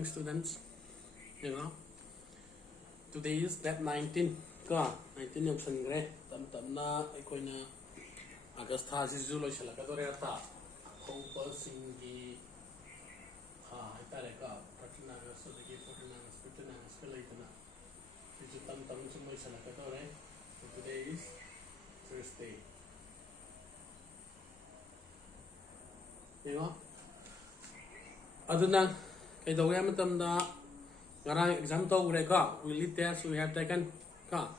morning, students. Today is that 19. 19 yung sangre. Tam na ako'y na August si July sila kadore ata. Ako singi itare ka patina August lagi 14 kala ito na. Ito tam sumay sila kadore. So today is Thursday. Other than kay daw yaman tam na ngarang exam to ure ka really test we have taken ka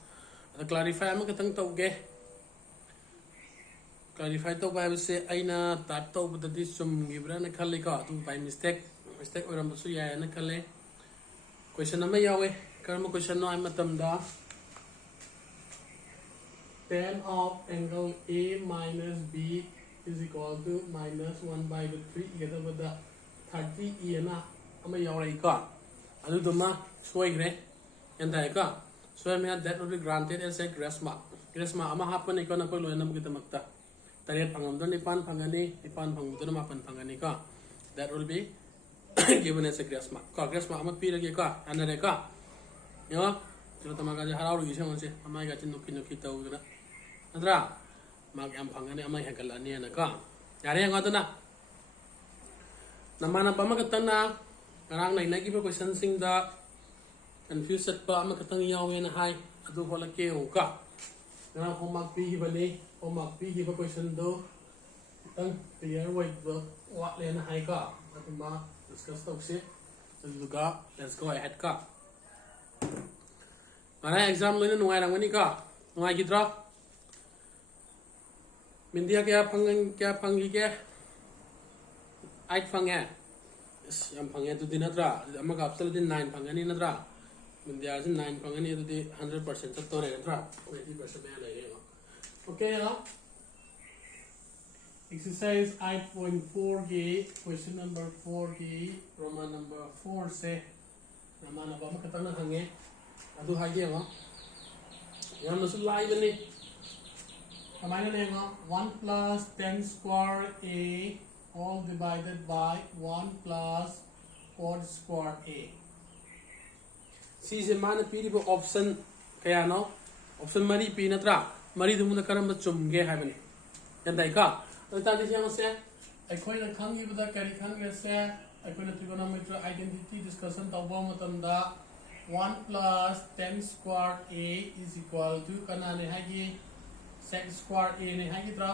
clarify mo katang tawge clarify to ba se ay na type to but this sum gibra na khali ka tu by mistake oram su ya na khale question na may yawe karma question no ay matam da tan of angle A minus B is equal to minus 1 by the 3 together with the 30 E na ama yaw rai ka adu duma soigre endai ka so I mean that will be granted as a grace mark ama happen ikaw na pagloy na magita magta taret pangam don ipan pangani ipan pangudon na mapan pangani ka that will be given as a grace mark amat pi lagi ka anare ka yo so tamaga ja harau gi semon se amai ga tin nuki tau na andra mag am pangani amai hagalani na ka yare nga to na namana pamakatan na karang nai nai giba question sing da confused pa makatang yawe na hai adu hola ke o ka na homework pi bani homework pi giba question do tang clear wait do wa le na hai ka atu ma discuss to se adu ga let's go ahead ka mana exam lo na nuai rang mani ka nuai gidra mindia kya phangi ke ai phangya yang phangya tu dinatra ama ka apsal din 9 phangani natra mindia sin 9 phangani tu di 100% tat to re natra 80% me lai re okay na exercise 8.4 ge question number 4 ge roman number 4 se roman ba ma katang na hange adu hai ge ma yam na su lai bani kamai na ne 1 plus 10 square a all divided by 1 plus 4 square a. See the man P option kaya no option mari P natra mari du muna karam chum ge ha bani yan dai ka ta di yang se ai khoi na khang gi bada kari khang ge se ai khoi na trigonometry identity discussion taw ba matam da 1 plus 10 square a is equal to kana ne ha gi sec square a ne ha gi tra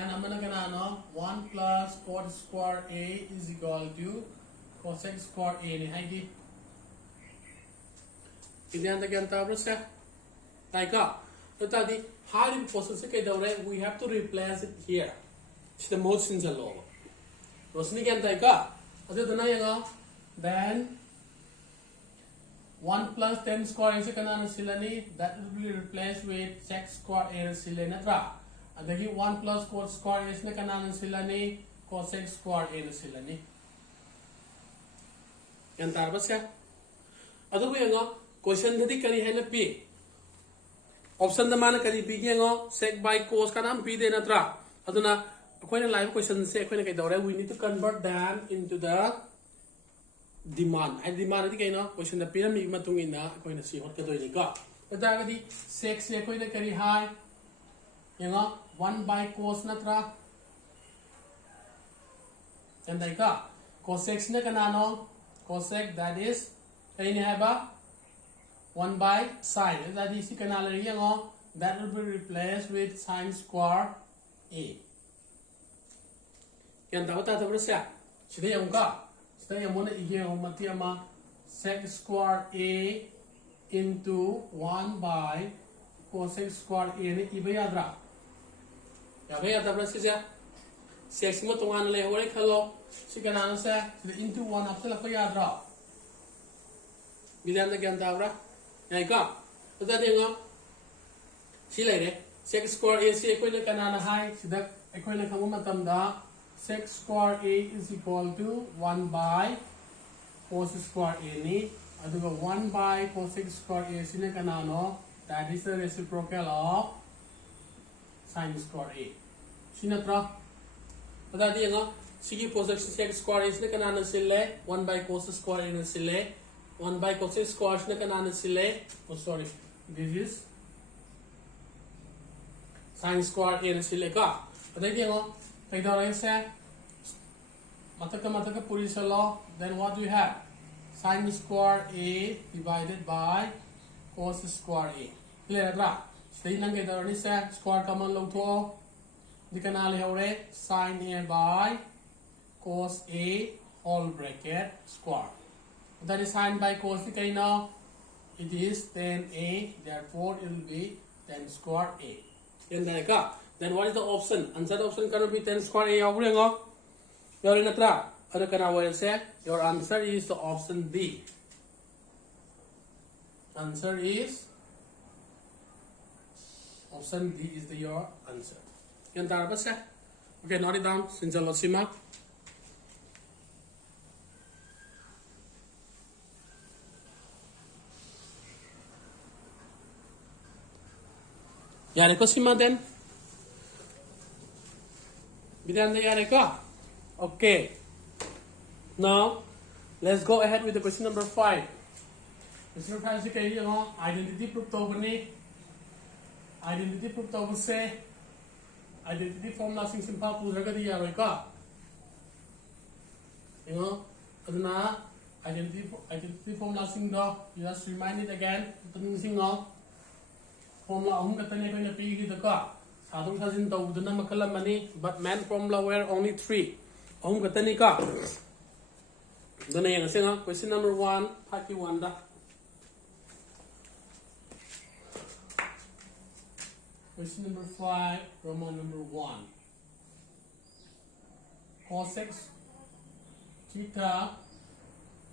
and amana kana no 1 plus cot square a is equal to cosec square a ne hai gi idyan ta kyan ta brosya tai ka to ta di hard in process ke daure we have to replace it here it's the most in the law rosni kyan tai ka adu dana yanga then 1 plus 10 square a se kana na silani that will be replaced with sec square a silena tra adagi 1 plus cot square a ne kana na silani cosec square a na silani yan tar basya adu bu yanga question thadi kari hai na p option da mana kari p ge ngo sec by cos ka nam p de na tra aduna akoina live question se akoina kai dawra we need to convert that into the demand ai demand adi kai no question da p na mi matung ina akoina si hot ka doi ni ka ta ga di sec se akoina kari hai yanga 1 by cos na tra and dai ka cosec na kana no cosec that is kai ne hai ba 1 by sin that is kana la yanga that will be replaced with sin square a yan ta ta brasya sida yang ka sida yang mona ige ho matiama sec square a into 1 by cosec square a ne iba yadra ya be yadra brasya sec mo tongan le hore khalo sikana na sa into 1 apsala ko yadra bidan da gyan ta bra nai ka ta de nga si lai re sec square a se ko na kana na hai sida ko na khamu matam da sec square a is equal to 1 by cos square a ni aduga 1 by cosec square a sine kana no that is the reciprocal of sin square a sinatra pada dia nga Sigi position sec square is na kana sile 1 by cos square in sile 1 by cos square na kana sile. Oh sorry, this is sin square in sile ka. Adai di ngo kai da ra se mataka puri salo. Then what do you have? Sin square a divided by cos square a. Clear ra? Stay nang kai da ra ni se square common lo tho. Di kana le hore sin a by cos a whole bracket square. That is sin by cos the now. It is tan a, therefore it will be tan square a. Then what is the option? Answer option can be tan square a. Your answer is the option B. Answer is option D is your answer. Okay, note it down. Sinjalosima. Yareko sima then. Bidanda yareko. Okay. Now let's go ahead with the question number 5. Question number 5 is identity proof to identity proof to say identity formula sing simple pujaga di yareko. Aduna identity formula sing do. Just remind it again. Sing formula katane ko na pigi to ka sadung sajin to udana makalam mani, but man formula were only 3 katane ka dana yang senga. Question number 1 31 da. Question number 5 Roman number 1 cos x theta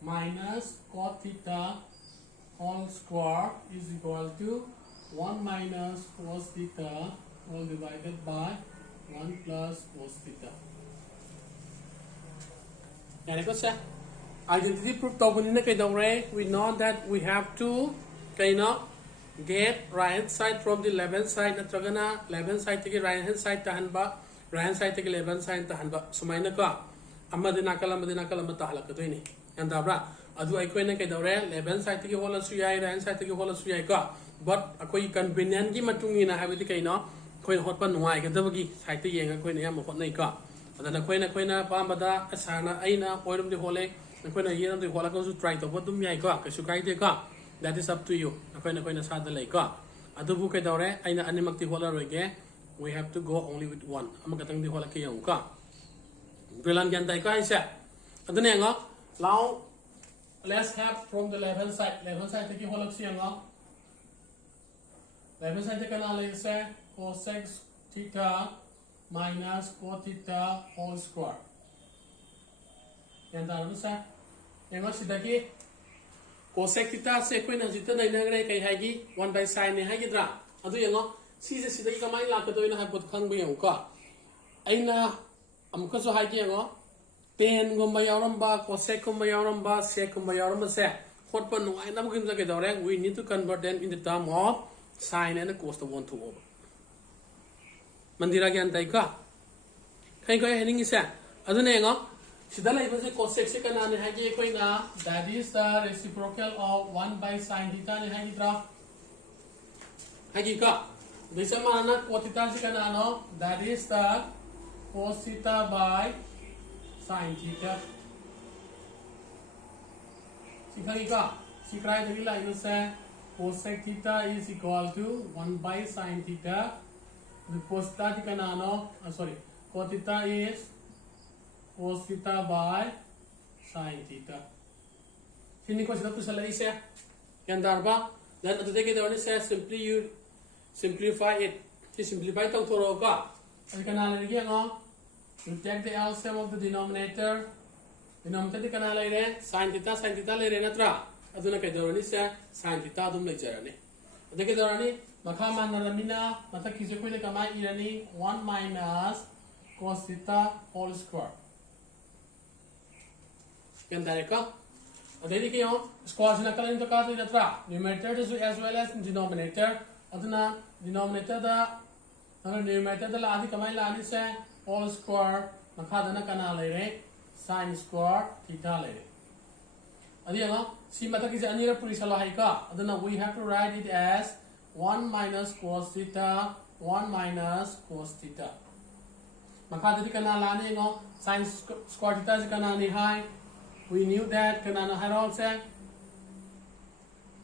minus cot theta whole square is equal to 1 minus cos theta all divided by 1 plus cos theta. Identity proof we know that we have to get right hand side from the left hand side left hand side to right hand side tahanba right hand side to left hand side tahanba sumaina ka amadina kalam tahalakadini and dabra adu aikoina left hand side to whole right hand side to whole ka. But akoi convenient gi matungi na habiti kaino koi hot pan nuai ka dabagi site yenga koi na yam hot nei ka adana koi na pambada asana aina oirum de hole koi na yeram de hola ko su try to bodum yai ka ka su kai de ka. That is up to you. Koi na sa da lai ka adu bu kai dore aina animak ti hola roge. We have to go only with one amakatang di hola ke yang ka bilan gan dai ka isa adana nga now let's have from the left hand side take hola si nga. Left hand side kana le se cos x theta minus cot theta whole square. Yan taro sa yang sidagi cos x theta se ko na jita nai nagre kai hagi 1 by sin ne hagi dra adu yang si se sidagi kamai la ka toina ha bot khang bu yang ka aina amka so hagi yang ten gomba yauramba cos x gomba yauramba sec gomba yauramba se hot pa no ai na bu kim sa ke dore we need to convert them in the term of sin and cos to 1 to over. Mandira gyan tay ka. Kaya hening isa. Ado na yung sida la iba sa cos x ka na ni hagi ko na that is the reciprocal of 1 by sin theta ni hagi tra. Hagi ka. Desa mana cos theta si ka na no that is the cos theta by sin theta. Si hagi ka. Si kaya dagila ito sa cos theta is equal to 1 by sin theta. The cos theta cos theta is cos theta by sin theta. Sini cos theta to sa lai siya. Yan darba. Then ito take it on siya simply you simplify it. Si simplify itong turo ka. Kasi kanala lagi you take the LCM of the denominator. Denominator di kanala ire sin theta le re natra. Ado na kay dorani siya sin theta adum le jarani. Ito kay dorani makama na lamina mata kisi ko ile kamay irani 1 minus cos theta whole square. Yan dare ka. Adedi kayo square na kalin to ka to natra. Numerator as well as denominator. Aduna denominator da numerator da la adi kamay la ani se whole square makadana kana lere sin square theta lere. Adiyanga si mataki anira purisala haika. Adana we have to write it as 1 minus cos theta 1 minus cos theta. Makadati kana lani ngo sin square theta kana ni hai. We knew that kana na haron se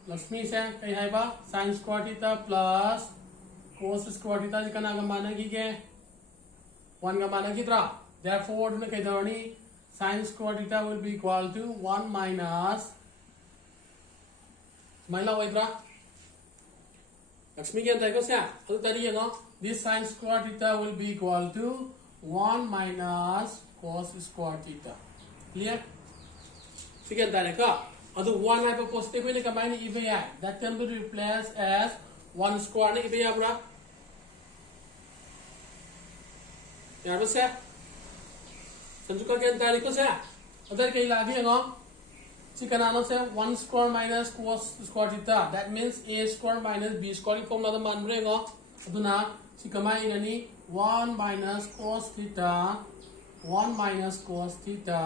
Lakshmi se kai hai ba sin square theta plus cos square theta kana ga managi ke 1 ga managi tra. Therefore na kai dawani sin square theta will be equal to 1 minus maila waitra Lakshmi ke ko se adu tari ngo this sin square theta will be equal to 1 minus cos square theta. Clear? Second ka adu 1 hai pa positive ni kamai ni ibe ya that can be replaced as 1 square ni ibe ya bra ya ba se sanjuka ke tari ko se adar kai lagi ngo si kanano se 1 square minus cos square theta that means a square minus b square form na man bre ngo aduna si kamai ngani 1 minus cos theta 1 minus cos theta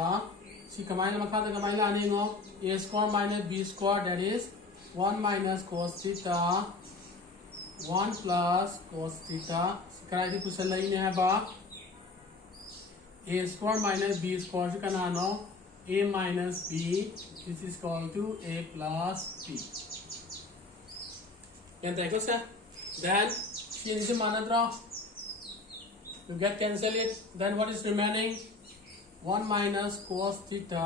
si kamai na makada kamai la ani ngo a square minus b square that is 1 minus cos theta 1 plus cos theta kai di pusal lai ne ba a square minus b square se kanano a minus b this is equal to a plus b yan tai ko sa then sin se mana draw you get cancel it then what is remaining 1 minus cos theta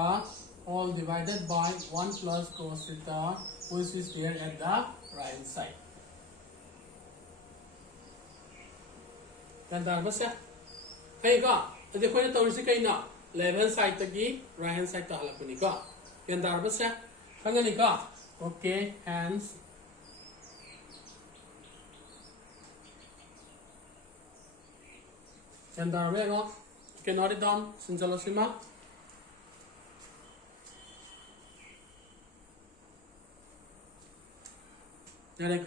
all divided by 1 plus cos theta which is there at the right hand side. Kan ba sa? Hey ka, ade ko na tawri kay na left hand side tagi right hand side ta halapuni ka. Kan ba sa? Kangani ka. Okay, hands. Kan ba ngo? You can note it down sinjalo sima.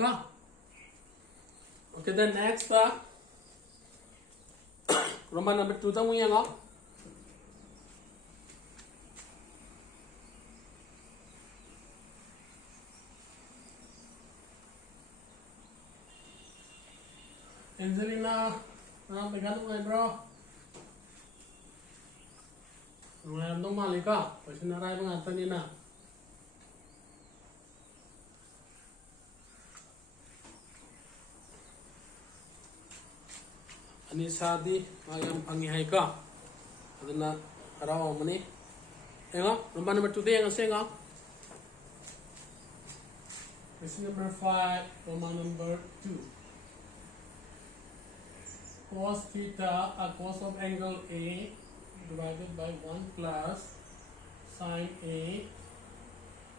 Ka? Okay, then next Roman number 2 tang yang ngo. Angelina, pegang tu bro. Rumah dong malika, pasti narai pengantin ni na. Ani sadi ayam pangi hai ka. Adana haraw mani. Engo, rumah number 2 yang asenga. Question number 5, Roman number 2. Cos theta, cos of angle A divided by 1 plus sin A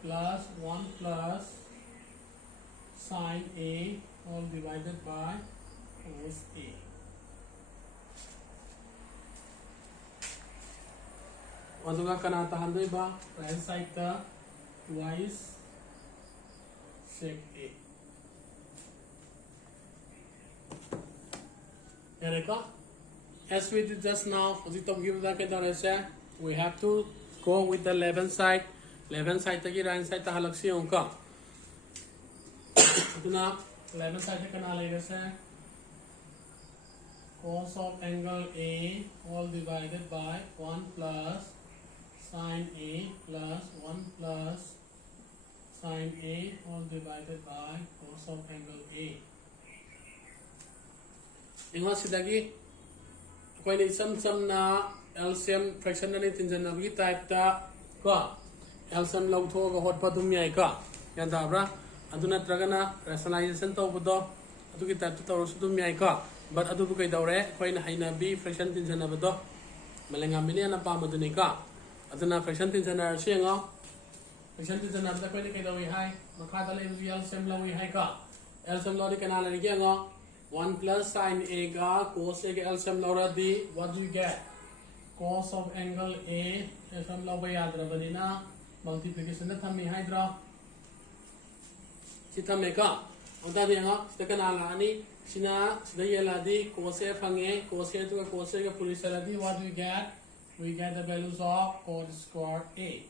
plus 1 plus sin A all divided by cos A. Aduga kana tahan doi ba right side ta twice sec A. As we did just now, we have to go with the left hand side. Left hand side tagi right hand side ta halaksi onka. Aduna left hand side kana lega se cos of angle A all divided by 1 plus sin A plus 1 plus sin A all divided by cos of angle A. Ingat sidagi koi ni sam na LCM fraction na ni tinjan na bi type ta ko LCM lau tho ga hot pa dum yai ka yan da bra aduna tragana rationalization to bodo adu ki type to ro su dum yai ka but adu bu kai daure koi na haina bi fraction tinjan na bodo malenga mini na pa madu ni ka aduna fraction tinjan na senga fraction tinjan na da koi ni kai dawi hai makha da le LCM lau hai ka LCM lau di kana la ni nga 1 plus sin A ga cos A ga LCM laura di what do you get cos of angle A LCM lau ba yad rabani na multiplication na thami hydra si thame ka oda di nga sta kana la ani Sina Yeladi, cos A Fange, cos A to a cos A Pulisaladi, what we get? We get the values of cos square A.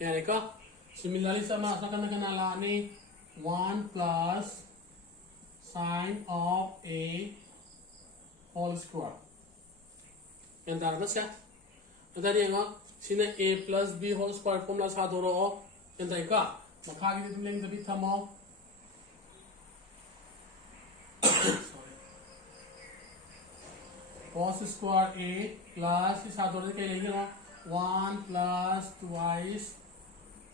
Yareka. Similarly, sama Sakanalani 1 plus sine of A whole square. And that was it. And that is Sina A plus B whole square formula Sadoro and the car. Makagi didn't the bit tamo. Cos square A plus is 1 plus twice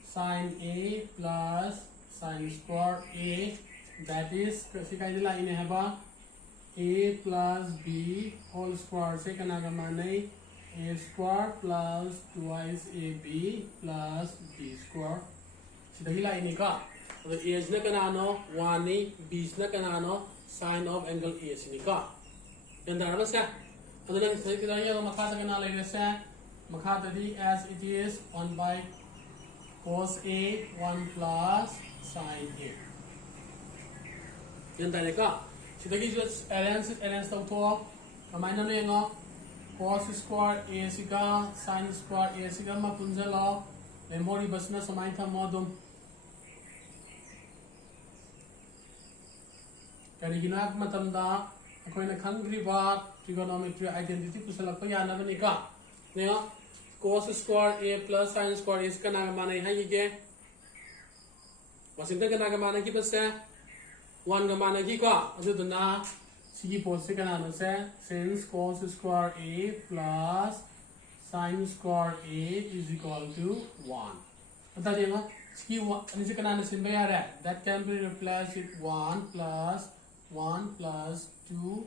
sine A plus sine square A, that is A plus B whole square se kanagamane A square plus twice AB plus B square sidagila ini ka so A is na kanano 1 ni B is na kanano sine of angle A sinika and that was it. Aduna sidagila makata kana like this makata di as it is 1 by cos A 1 plus sine A. Yan tayo ka. Sidagi just arrange tau to. Kamay na yung cos square A siga sine square A siga mapunjalo. Memory bas na sa mind modum. Kani ginag matamda ako'y nakhangriba trigonometry identity pusalak pa yan naman ika. Ngayon, cos square A plus sine square A is kanagamana hai ge Washington kanagamana ki base 1 gamana ki ka aduna sigi pose kanano se since cos square A plus sine square A is equal to 1 ata dema sigi ani se kanano simba yare that can be replaced with 1 plus 2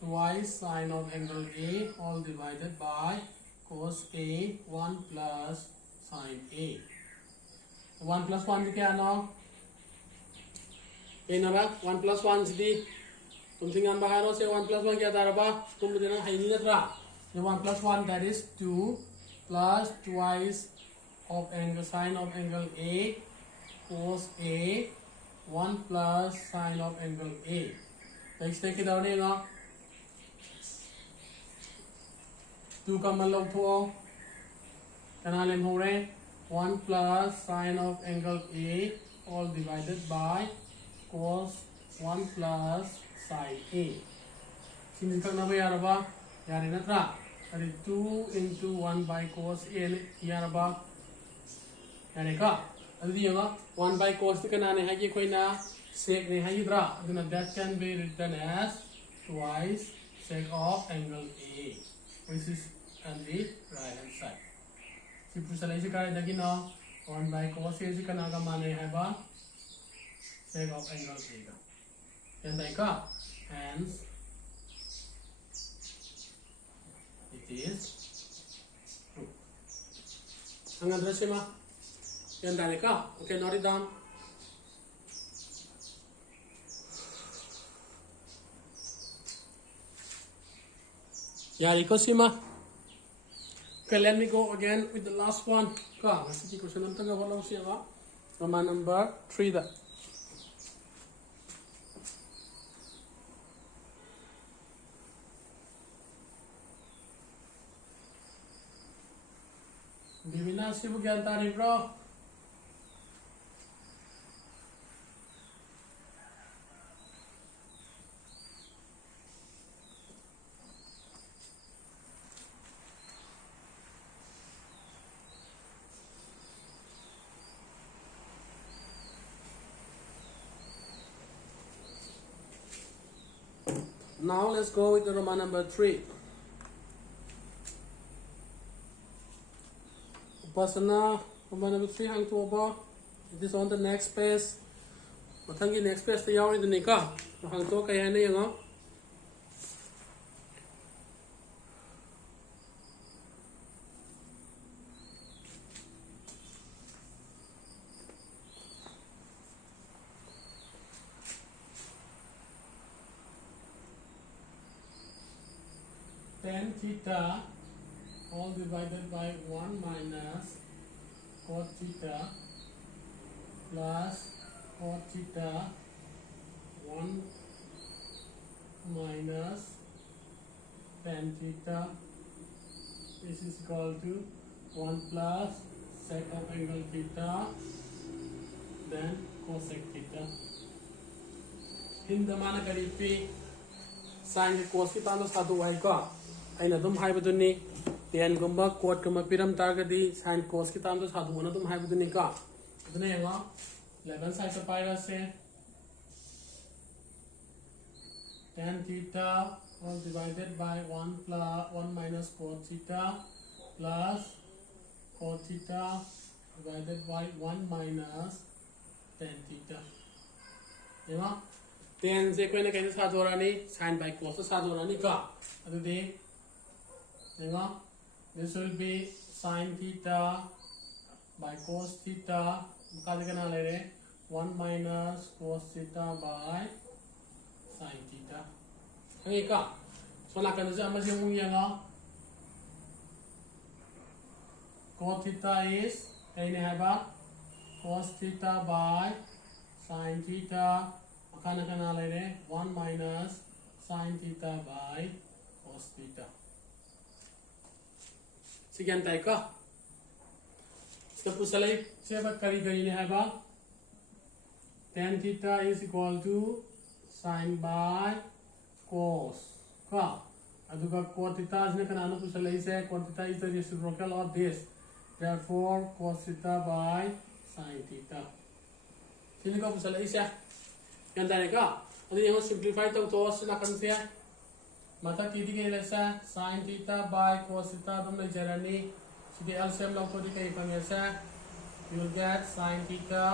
twice sine of angle A all divided by cos A 1 plus sine A 1 plus 1 क्या ना ये ना बा 1 plus 1 जी तुम सिंगान बाहर से 1 plus 1 क्या तारा बा तुम देना है नहीं ना ये 1 plus 1 that is 2 plus twice of angle sine of angle A cos A 1 plus sine of angle A next take it down ना 2 का मतलब तो कनाल में हो रहे 1 plus sine of angle A all divided by cos 1 plus sine A. Sini kan nama ya raba yari natra. Dari 2 into 1 by cos A ya raba yari ka. Adi yang 1 by cos itu kan ane hai koi na sec ne hai dra. Aduna that can be written as twice sec of angle A, which is on the right hand side. Si pusalai si kaya lagi na 1 by cos A si kanaga mane hai ba sec of angle A ka. Yan dai ka. Hence it is true. Ang address ma. Yan dai ka. Okay, note it down. Yari ko sima. Okay, let me go again with the last one. Ka, masih question number walang siya ka. Roman number 3 da. Bibina si bugyan tari bro. Now let's go with the Roman number 3. Upasana Roman number 3 hang to ba. It is on the next page. Mathangi next page to yaw in the nika. Hang to kaya na yung tan theta all divided by 1 minus cot theta plus cot theta 1 minus tan theta. This is equal to 1 plus sec of angle theta, then cosec theta. In the manner that if we sin the cos की तांदो साधु आई का आई ना तुम high बदुनी tan गुम्बा coat गुम्बा पिरम तारगदी sin cos की तांदो साधु ना तुम high बदुनी का इतने हैं वहाँ 11 साइड से पाएगा से tan theta all divided by 1 plus 1 minus cos theta plus cos theta divided by 1 minus tan theta. ये वहाँ tan से कोई ना कैसे साथ हो रहा नहीं sin by cos से साथ हो रहा नहीं का अभी दे ये वहाँ this will be sin theta by cos theta मुकाबले करना ले रहे 1 minus cos theta by sin theta. ये का सोना करने से हम ऐसे होंगे ना cos theta is कहीं नहीं है बात cos theta by sin theta मुकाबले करना ले रहे 1 minus sin theta by cos theta. Sekian tayo ka. Tapos salay siya ba kari-kari ni hai ba? Tan theta is equal to sin by cos. Ka. Aduga cos theta is na kanano po salay siya. Cos theta is the reciprocal of this. Therefore, cos theta by sin theta. Sino ka po salay siya? Yan tayo ka. Ado yung simplify ito to na kan siya. Mata kidi ke lesa sin theta by cos theta dum le jarani sidi LCM log to di kai pangesa you will get sin theta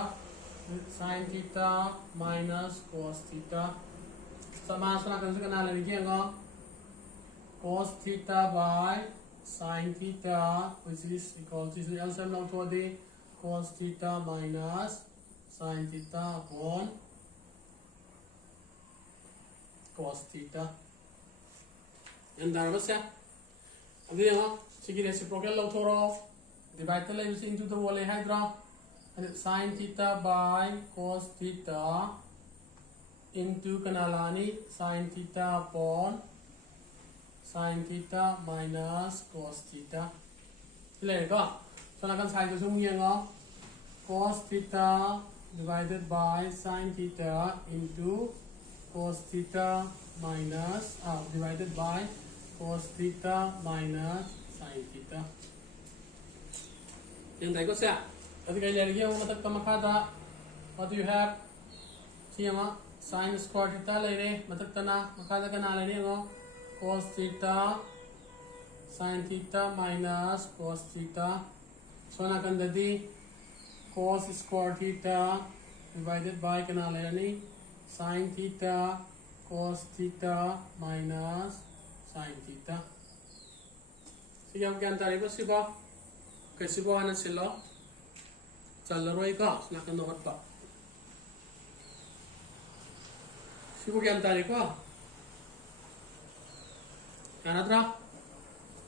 minus cos theta sama sana kan kana le ki ngo cos theta by sin theta which is equal to LCM log to di cos theta minus sin theta upon cos theta. And there was a reciprocal lotoro divide the length into the wall hydra and sin theta by cos theta into canalani sin theta upon sin theta minus cos theta. So I can say cos theta divided by sin theta into cos theta minus divided by cos theta minus sin theta. Yang tadi ko siya. Kasi kaya lagi yung matak kamakada. What do you have? Siya nga sin square theta lagi matak tana makada ka na lagi ngo cos theta sin theta minus cos theta. So nakan dadi cos square theta divided by kana lagi sin theta cos theta minus sin theta. Sige ang kyan tayo ko siba. Kasi ba na sila? Salaroy ka. Nakanukot pa. Siba kyan tayo ko. Kanat ra?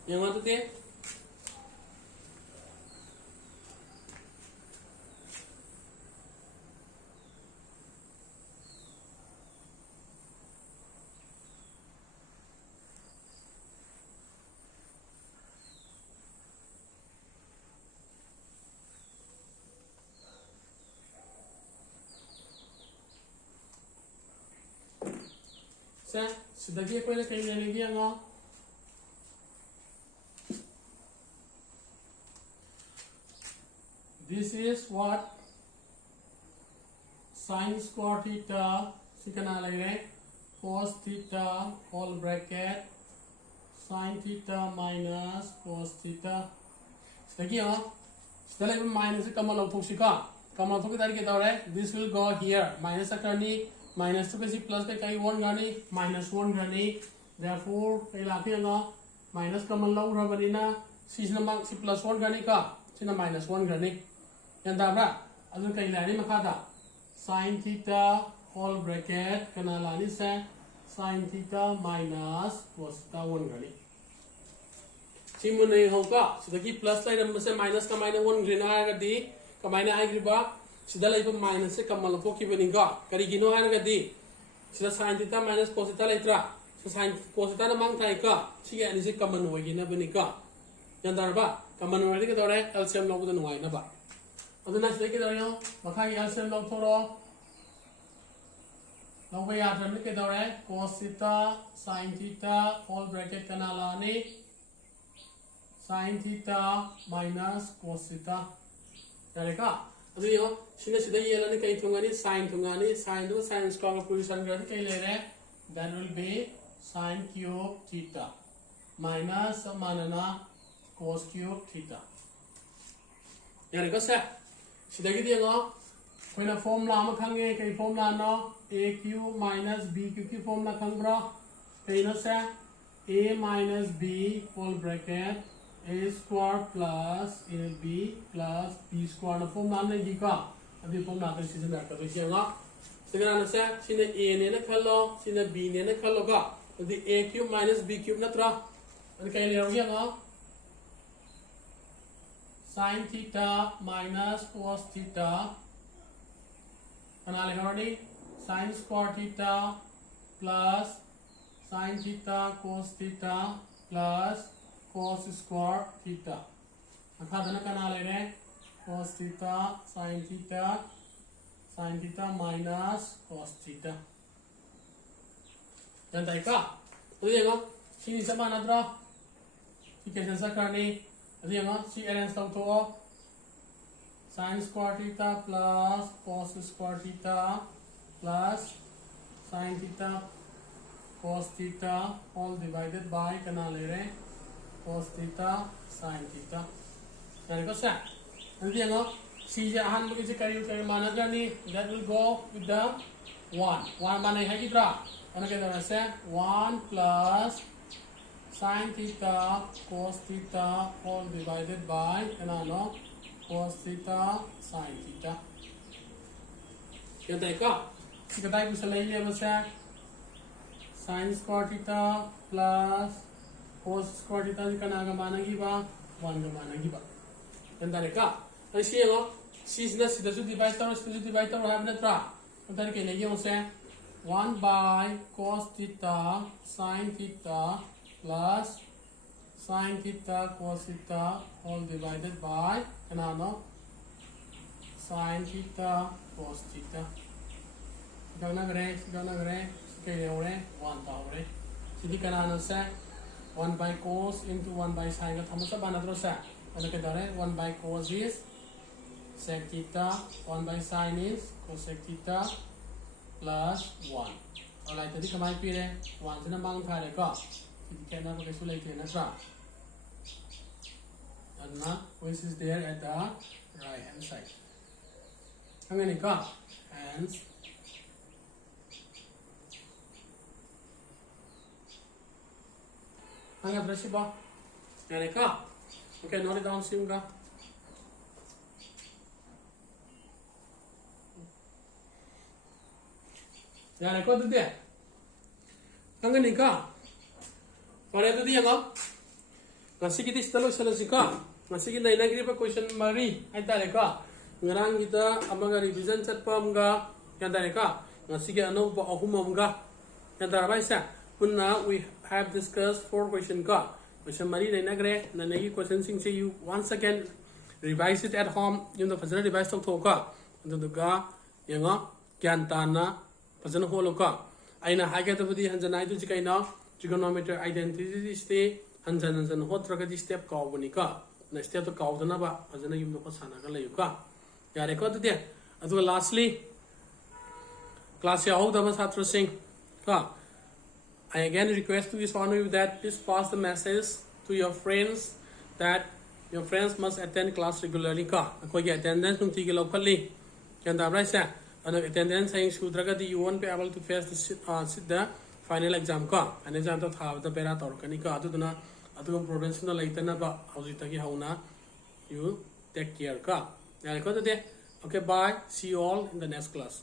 Yang mana tu? Sudah dia kau nak kena lagi yang this is what sin square theta sikana lagi cos theta whole bracket sin theta minus cos theta. Sudah sudah lagi minus kamal auto sika kamal auto kita kita orang this will go here minus akan minus to kasi plus ka kai 1 gani minus 1 gani therefore kai laki nga minus kamal lau ra bani na si na si plus 1 gani ka sina minus 1 gani yan da ba adu kai lani makada sin theta whole bracket kana lani sa sin theta minus cos theta 1 gani si mo nei ho ka sidagi plus lai ram se minus ka minus 1 gani na ga di ka minus ai gri ba sida lai minus se kamal ko ki bani ga kari gino ha ga di sida sin theta minus cos theta letra sin cos theta na mang thai ka chi ani se common way gina bani ka yan dar ba common way ke dore LCM log da nuai na ba aduna sida ke dore makha ki LCM log thoro log ba ya tham ke dore cos theta sin theta whole bracket kana la ni sin theta minus cos theta yare ka adu yo sina sida yela ni kai thungani sin do sin square position ga kai le re that will be sin cube theta minus manana cos cube theta yare ka sa sida gi dia ngo koina formula ma khange kai formula no a cube minus b cube ki formula khang bra kai no sa a minus b whole bracket a square plus ab plus b square na formula na gi ka abi formula ta season na ka to sia nga segala na sa sine a ne na khalo sine b ne na khalo ka adi a cube minus b cube na tra ani kai le ro nga sin theta minus cos theta ana le hordi sin square theta plus sin theta cos theta plus cos square theta akha dana kana le re cos theta sin theta minus cos theta dan dai ka to ye ngo sini sama na dra equation sa karni adi ngo si arrange tau to sin square theta plus cos square theta plus sin theta cos theta all divided by kana le re cos theta sin theta yare ko sa andi ngo si ja han bu ji kari mana jani that will go with the 1 mana hai kitra ana ke dara sa 1 plus sin theta cos theta all divided by kana no cos theta sin theta yan dai ka si ka dai bu sa lai le ba sa sin square theta plus cos square theta ji kana ga mana gi ba 1 ga mana gi ba yan dai ka ai si ngo si na si da su divide tar have na tra dan ke le gi mo se 1 by cos theta sin theta plus sin theta cos theta all divided by kana no sin theta cos theta gana gre ke le ore 1 ta ore si di kana no se 1 by cos into 1 by sin ka thamsa bana tro sa ana ke dare 1 by cos is sec theta 1 by sin is cosec theta plus 1 alai tadi kamai pi re 1 sina mang tha le ka ki ke na ba ke su lai the na tra anna which is there at the right hand side angani ka hence anga brashi ba yare ka okay note it down sim ka yare ko tu dia anga ni ka pare tu dia ngam ngasi kita stalo salasi ka ngasi kita ina gri pa question mari ai ta le ka ngarang kita amaga revision chat pam ga yan ta le ka ngasi ke anu ba ahum ga yan ta ba sa punna we have discussed 4 question ka question mari ina gre na nei question sing se you once again revise it at home you know fazana revise to ka andu ga yanga kyan ta na fazana holo ka aina haga ta budi hanjana itu ji kaina trigonometer identity ste hanjan hotra ka di step ka buni ka na step to ka na ba fazana yum no ko sana ka layu ka yare ko de adu lastly class ya ho da ma chhatra sing ka I again request to this honor you that please pass the message to your friends that your friends must attend class regularly ka ko ge attendance nung ti ge locally kan da right sa and attendance saying sudraga you won't be able to face the final exam ka and exam to tha the bera tor kani ka adu na adu problems na laitana ba hauji ta gi hauna you take care ka ya ko de okay bye see you all in the next class